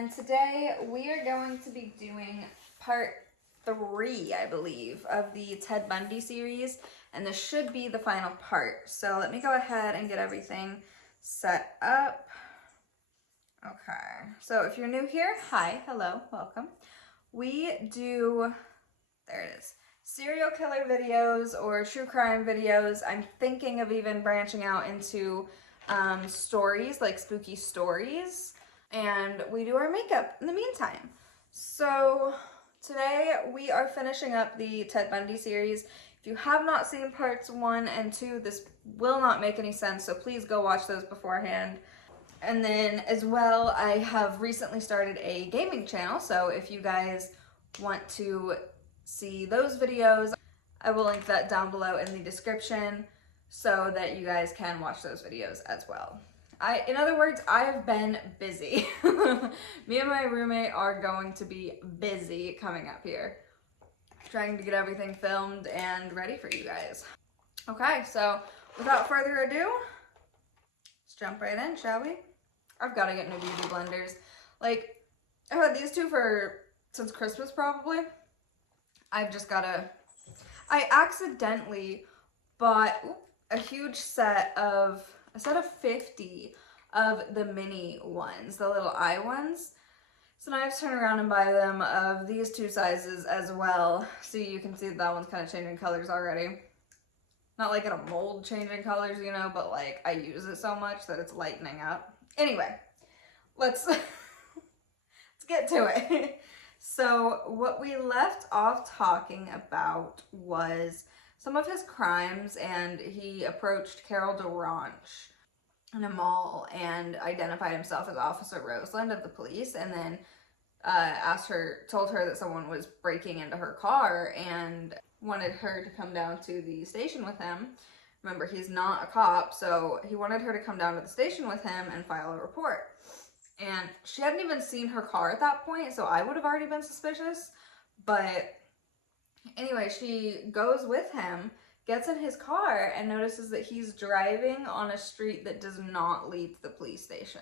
and today we are going to be doing part 3, I believe, of the Ted Bundy series, and this should be the final part. So let me go ahead and get everything set up. Okay, so if you're new here, hi, hello, welcome. We do, there it is, serial killer videos or true crime videos. I'm thinking of even branching out into stories, like spooky stories, and we do our makeup in the meantime. So today we are finishing up the Ted Bundy series. If you have not seen parts 1 and 2, this will not make any sense, so please go watch those beforehand. And then as well, I have recently started a gaming channel, so if you guys want to see those videos, I will link that down below in the description so that you guys can watch those videos as well. In other words, I have been busy. Me and my roommate are going to be busy coming up here, trying to get everything filmed and ready for you guys. Okay, so without further ado, let's jump right in, shall we? I've got to get new beauty blenders. Like, I've had these two since Christmas probably. I've just got to, I accidentally bought a huge set of 50 of the mini ones, the little eye ones. So now I have to turn around and buy them of these 2 sizes as well. See, you can see that one's kind of changing colors already. Not like in a mold changing colors, you know, but like I use it so much that it's lightening up. Anyway, let's get to it. So what we left off talking about was some of his crimes, and he approached Carol DeRanche in a mall and identified himself as Officer Roseland of the police, and then told her that someone was breaking into her car and wanted her to come down to the station with him. Remember, he's not a cop, so he wanted her to come down to the station with him and file a report. And she hadn't even seen her car at that point, so I would have already been suspicious. But anyway, she goes with him, gets in his car, and notices that he's driving on a street that does not lead to the police station.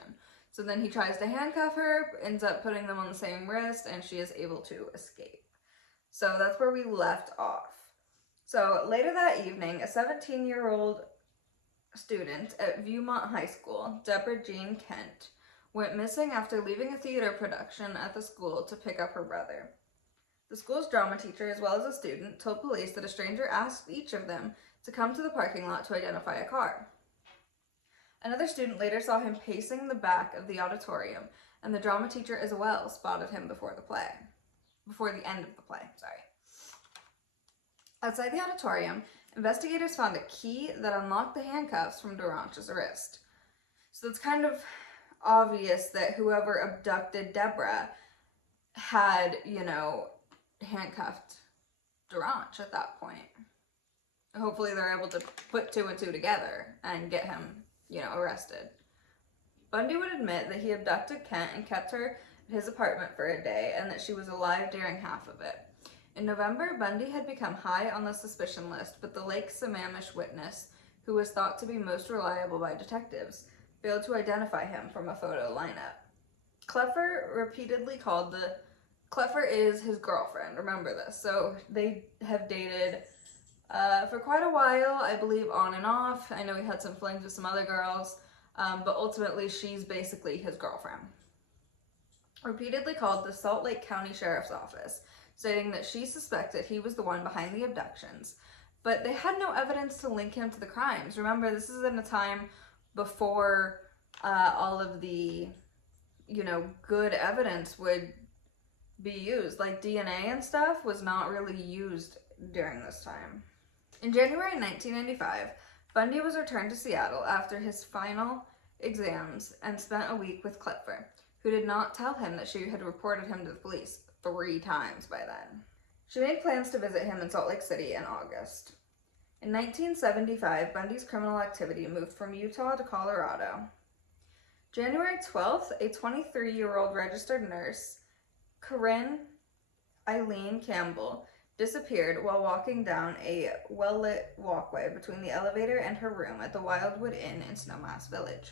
So then he tries to handcuff her, ends up putting them on the same wrist, and she is able to escape. So that's where we left off. So later that evening, a 17-year-old student at Viewmont High School, Deborah Jean Kent, went missing after leaving a theater production at the school to pick up her brother. The school's drama teacher, as well as a student, told police that a stranger asked each of them to come to the parking lot to identify a car. Another student later saw him pacing the back of the auditorium, and the drama teacher as well spotted him before the end of the play. Outside the auditorium, investigators found a key that unlocked the handcuffs from DeRanche's wrist. So it's kind of obvious that whoever abducted Deborah had, you know, handcuffed DeRanche at that point. Hopefully they're able to put 2 and 2 together and get him, you know, arrested. Bundy would admit that he abducted Kent and kept her at his apartment for a day, and that she was alive during half of it. In November, Bundy had become high on the suspicion list, but the Lake Sammamish witness, who was thought to be most reliable by detectives, failed to identify him from a photo lineup. Kleffer is his girlfriend, remember this. So they have dated for quite a while, I believe on and off. I know he had some flings with some other girls, but ultimately she's basically his girlfriend. Repeatedly called the Salt Lake County Sheriff's Office, stating that she suspected he was the one behind the abductions, but they had no evidence to link him to the crimes. Remember, this is in a time before all of the, you know, good evidence would be used. Like DNA and stuff was not really used during this time. In January 1995, Bundy was returned to Seattle after his final exams and spent a week with Kleffer, who did not tell him that she had reported him to the police 3 times by then. She made plans to visit him in Salt Lake City in August. In 1975, Bundy's criminal activity moved from Utah to Colorado. January 12th, a 23-year-old registered nurse, Corinne Eileen Campbell, disappeared while walking down a well-lit walkway between the elevator and her room at the Wildwood Inn in Snowmass Village.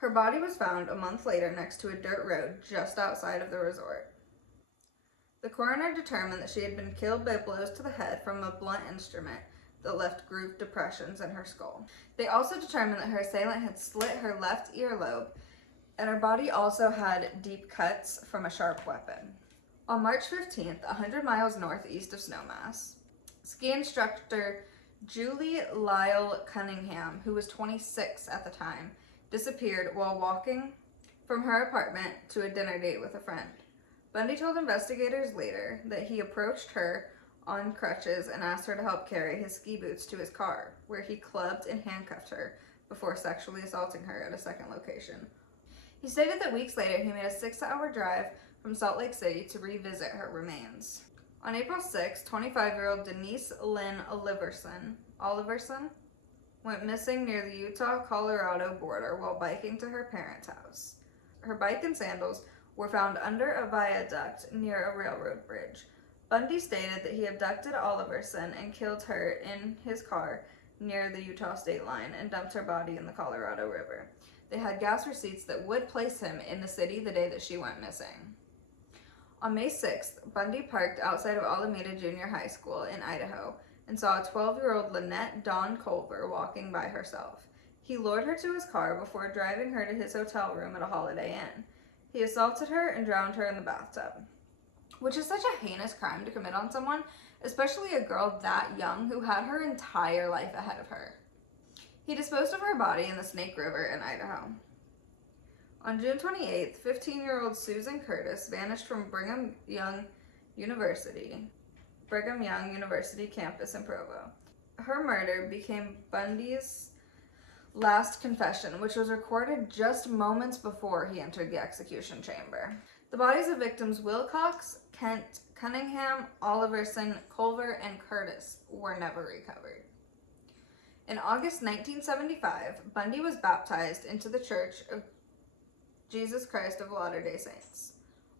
Her body was found a month later next to a dirt road just outside of the resort. The coroner determined that she had been killed by blows to the head from a blunt instrument that left groove depressions in her skull. They also determined that her assailant had slit her left earlobe, and her body also had deep cuts from a sharp weapon. On March 15th, 100 miles northeast of Snowmass, ski instructor Julie Lyle Cunningham, who was 26 at the time, disappeared while walking from her apartment to a dinner date with a friend. Bundy told investigators later that he approached her on crutches and asked her to help carry his ski boots to his car, where he clubbed and handcuffed her before sexually assaulting her at a second location. He stated that weeks later he made a 6-hour drive from Salt Lake City to revisit her remains. On April 6, 25-year-old Denise Lynn Oliverson went missing near the Utah-Colorado border while biking to her parents' house. Her bike and sandals were found under a viaduct near a railroad bridge. Bundy stated that he abducted Oliverson and killed her in his car near the Utah state line and dumped her body in the Colorado River. They had gas receipts that would place him in the city the day that she went missing. On May 6th, Bundy parked outside of Alameda Junior High School in Idaho and saw a 12-year-old Lynette Dawn Culver walking by herself. He lured her to his car before driving her to his hotel room at a Holiday Inn. He assaulted her and drowned her in the bathtub, which is such a heinous crime to commit on someone, especially a girl that young who had her entire life ahead of her. He disposed of her body in the Snake River in Idaho. On June 28th, 15-year-old Susan Curtis vanished from Brigham Young University campus in Provo. Her murder became Bundy's last confession, which was recorded just moments before he entered the execution chamber. The bodies of victims Wilcox, Kent, Cunningham, Oliverson, Culver, and Curtis were never recovered. In August 1975, Bundy was baptized into the Church of Jesus Christ of Latter-day Saints.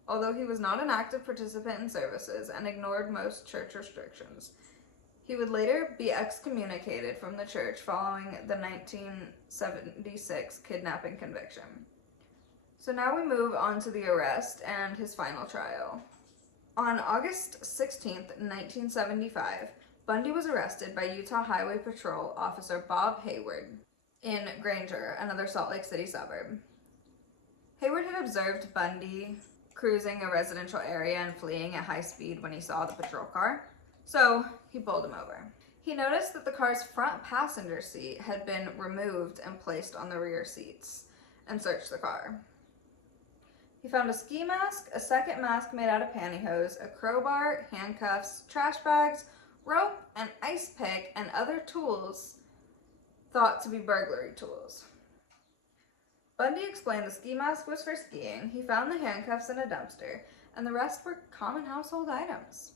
Although he was not an active participant in services and ignored most church restrictions, he would later be excommunicated from the church following the 1976 kidnapping conviction. So now we move on to the arrest and his final trial. On August 16th, 1975, Bundy was arrested by Utah Highway Patrol Officer Bob Hayward in Granger, another Salt Lake City suburb. Hayward had observed Bundy cruising a residential area and fleeing at high speed when he saw the patrol car, so he pulled him over. He noticed that the car's front passenger seat had been removed and placed on the rear seats, and searched the car. He found a ski mask, a second mask made out of pantyhose, a crowbar, handcuffs, trash bags, rope, an ice pick, and other tools thought to be burglary tools. Bundy explained the ski mask was for skiing, he found the handcuffs in a dumpster, and the rest were common household items.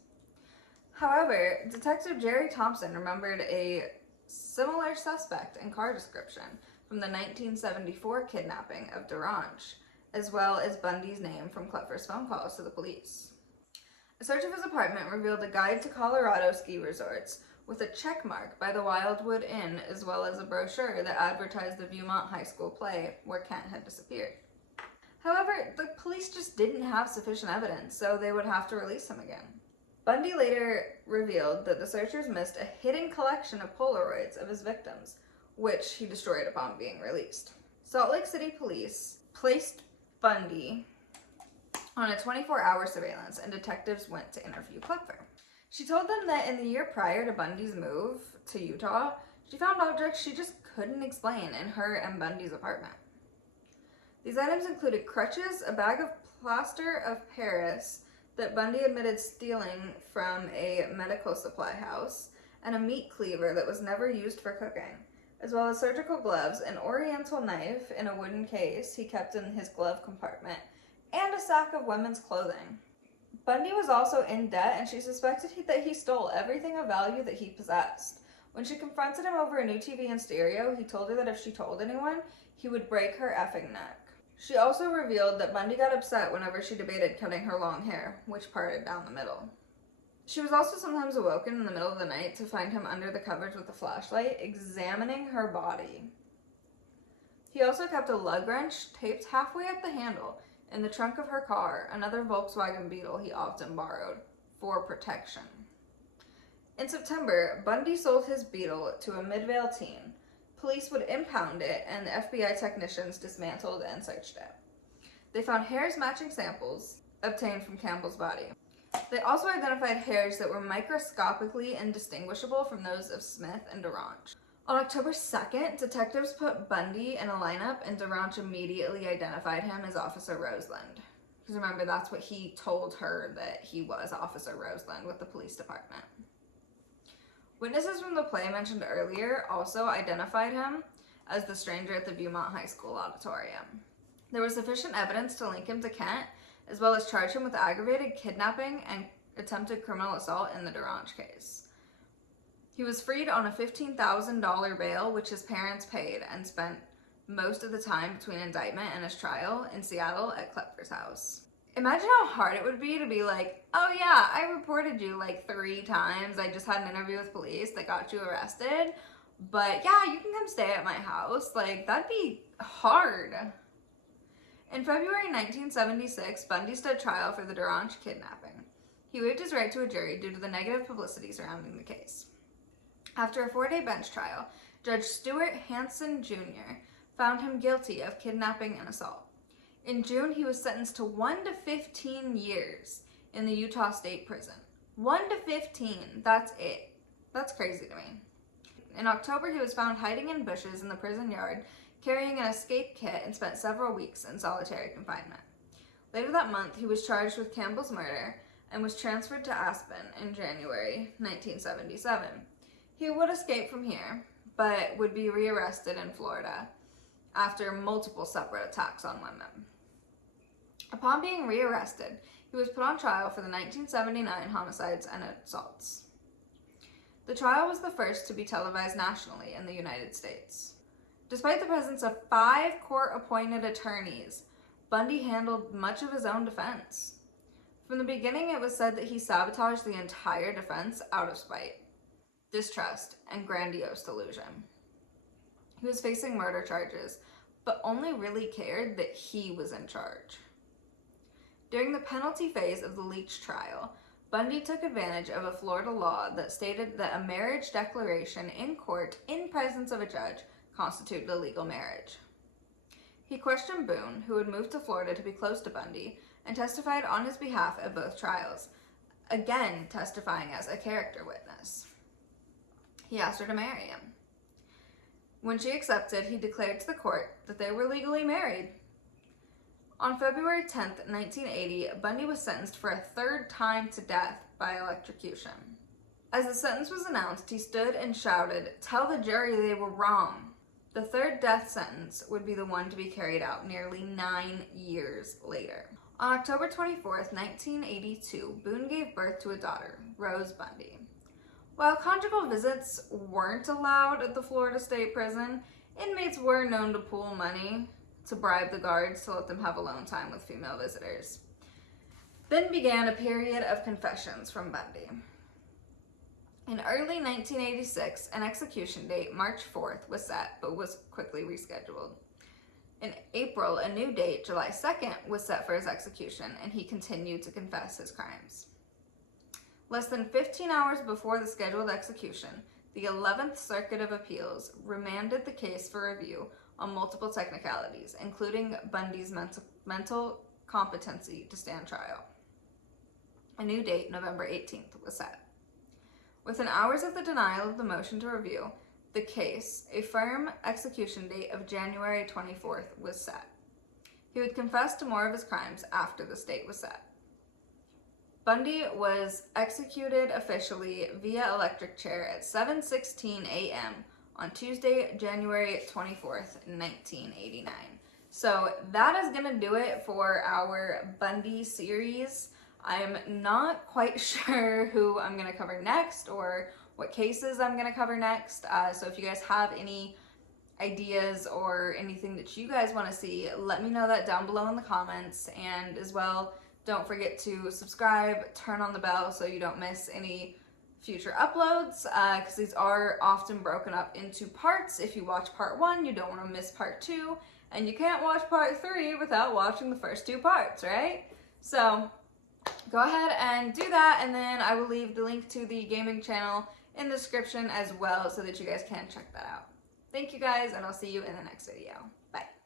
However, Detective Jerry Thompson remembered a similar suspect and car description from the 1974 kidnapping of Derange, as well as Bundy's name from Kleffer's phone calls to the police. A search of his apartment revealed a guide to Colorado ski resorts with a check mark by the Wildwood Inn, as well as a brochure that advertised the Viewmont High School play where Kent had disappeared. However, the police just didn't have sufficient evidence, so they would have to release him again. Bundy later revealed that the searchers missed a hidden collection of Polaroids of his victims, which he destroyed upon being released. Salt Lake City police placed Bundy on a 24-hour surveillance, and detectives went to interview Kleffer. She told them that in the year prior to Bundy's move to Utah, she found objects she just couldn't explain in her and Bundy's apartment. These items included crutches, a bag of plaster of Paris that Bundy admitted stealing from a medical supply house, and a meat cleaver that was never used for cooking, as well as surgical gloves, an oriental knife in a wooden case he kept in his glove compartment, and a sack of women's clothing. Bundy was also in debt, and she suspected that he stole everything of value that he possessed. When she confronted him over a new TV and stereo, he told her that if she told anyone, he would break her effing neck. She also revealed that Bundy got upset whenever she debated cutting her long hair, which parted down the middle. She was also sometimes awoken in the middle of the night to find him under the covers with a flashlight, examining her body. He also kept a lug wrench taped halfway up the handle in the trunk of her car, another Volkswagen Beetle he often borrowed, for protection. In September, Bundy sold his Beetle to a Midvale teen. Police would impound it, and the FBI technicians dismantled and searched it. They found hairs matching samples obtained from Campbell's body. They also identified hairs that were microscopically indistinguishable from those of Smith and DeRange. On October 2nd, detectives put Bundy in a lineup, and DeRange immediately identified him as Officer Roseland. Because remember, that's what he told her, that he was Officer Roseland with the police department. Witnesses from the play mentioned earlier also identified him as the stranger at the Viewmont High School auditorium. There was sufficient evidence to link him to Kent, as well as charge him with aggravated kidnapping and attempted criminal assault in the DeRange case. He was freed on a $15,000 bail, which his parents paid, and spent most of the time between indictment and his trial in Seattle at Klepper's house. Imagine how hard it would be to be like, oh yeah, I reported you like 3 times. I just had an interview with police that got you arrested. But yeah, you can come stay at my house. Like, that'd be hard. In February 1976, Bundy stood trial for the DeRange kidnapping. He waived his right to a jury due to the negative publicity surrounding the case. After a 4-day bench trial, Judge Stuart Hanson Jr. found him guilty of kidnapping and assault. In June, he was sentenced to 1 to 15 years in the Utah State Prison. 1 to 15, that's it. That's crazy to me. In October, he was found hiding in bushes in the prison yard, carrying an escape kit, and spent several weeks in solitary confinement. Later that month, he was charged with Campbell's murder and was transferred to Aspen in January 1977. He would escape from here, but would be rearrested in Florida after multiple separate attacks on women. Upon being rearrested, he was put on trial for the 1979 homicides and assaults. The trial was the first to be televised nationally in the United States. Despite the presence of 5 court-appointed attorneys, Bundy handled much of his own defense. From the beginning, it was said that he sabotaged the entire defense out of spite, distrust, and grandiose delusion. He was facing murder charges, but only really cared that he was in charge. During the penalty phase of the Leach trial, Bundy took advantage of a Florida law that stated that a marriage declaration in court in presence of a judge constituted a legal marriage. He questioned Boone, who had moved to Florida to be close to Bundy, and testified on his behalf at both trials, again testifying as a character witness. He asked her to marry him. When she accepted, he declared to the court that they were legally married. On February 10, 1980, Bundy was sentenced for a 3rd time to death by electrocution. As the sentence was announced, he stood and shouted, "Tell the jury they were wrong." The 3rd death sentence would be the one to be carried out nearly 9 years later. On October 24, 1982, Boone gave birth to a daughter, Rose Bundy. While conjugal visits weren't allowed at the Florida State Prison, inmates were known to pool money to bribe the guards to let them have alone time with female visitors. Then began a period of confessions from Bundy. In early 1986, an execution date, March 4th, was set, but was quickly rescheduled. In April, a new date, July 2nd, was set for his execution, and he continued to confess his crimes. Less than 15 hours before the scheduled execution, the 11th Circuit of Appeals remanded the case for review on multiple technicalities, including Bundy's mental competency to stand trial. A new date, November 18th, was set. Within hours of the denial of the motion to review the case, a firm execution date of January 24th was set. He would confess to more of his crimes after the date was set. Bundy was executed officially via electric chair at 7:16 a.m. on Tuesday, January 24th, 1989. So that is going to do it for our Bundy series. I'm not quite sure who I'm going to cover next or what cases I'm going to cover next. So if you guys have any ideas or anything that you guys want to see, let me know that down below in the comments. And as well, don't forget to subscribe, turn on the bell so you don't miss any future uploads, because these are often broken up into parts. If you watch part 1, you don't want to miss part 2, and you can't watch part 3 without watching the first 2 parts, right? So go ahead and do that, and then I will leave the link to the gaming channel in the description as well so that you guys can check that out. Thank you guys, and I'll see you in the next video. Bye.